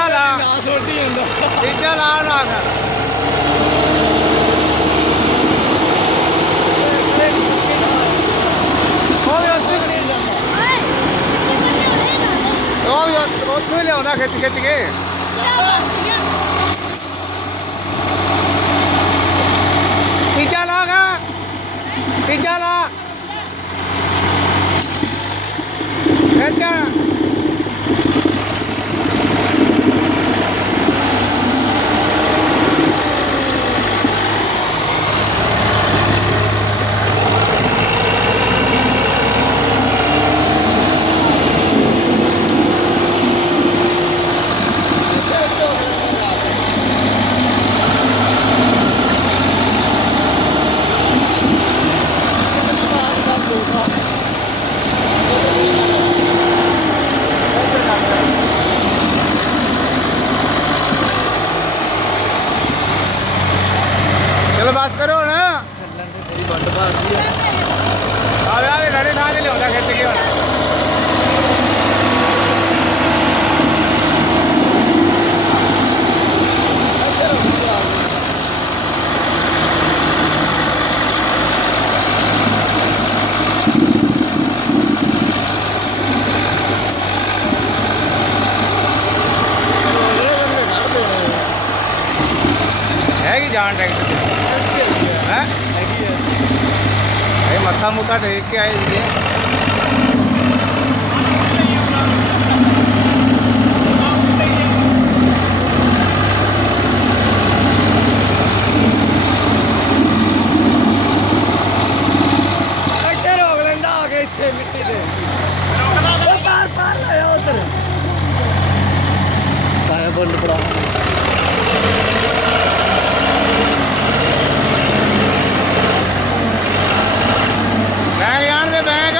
ਤੀਜਾ ਲਾ ਨਾ ਛੋਟੀ ਹੁੰਦਾ ਤੀਜਾ ਲਾ ਨਾ ਕਰ ਉਹ ਵੀ ਉੱਥੋਂ ਹੀ ਲਿਆਉਂਦਾ ਖਿੱਚ ਖਿੱਚ ਕੇ ਤੀਜਾ ਲਾ ਗਾ ਤੀਜਾ ਲਾ ਖਿੱਚ चलो बस करो ना तेरी बंद भागती है लड़े ना ले होता खेत के है कि जान ट्रैक्टर है मत्था मुत्था टेक के आए जी रोक लेंदा आके इत्थे मिट्टी ते पार पार लाया उधर साया बंद पड़ा बैग यार दे बैग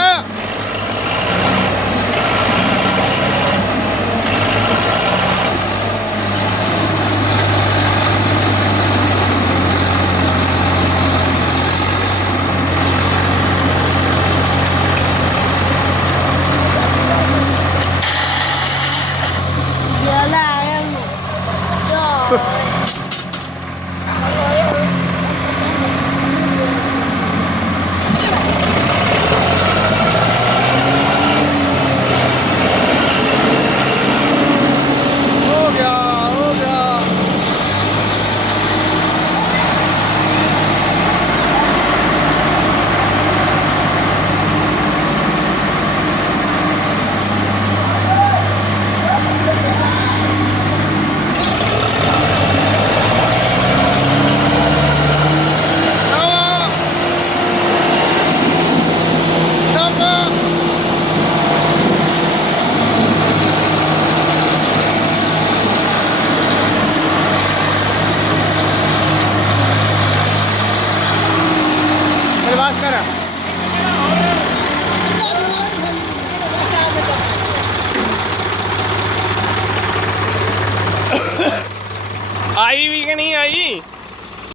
कर आई भी कि नहीं आई।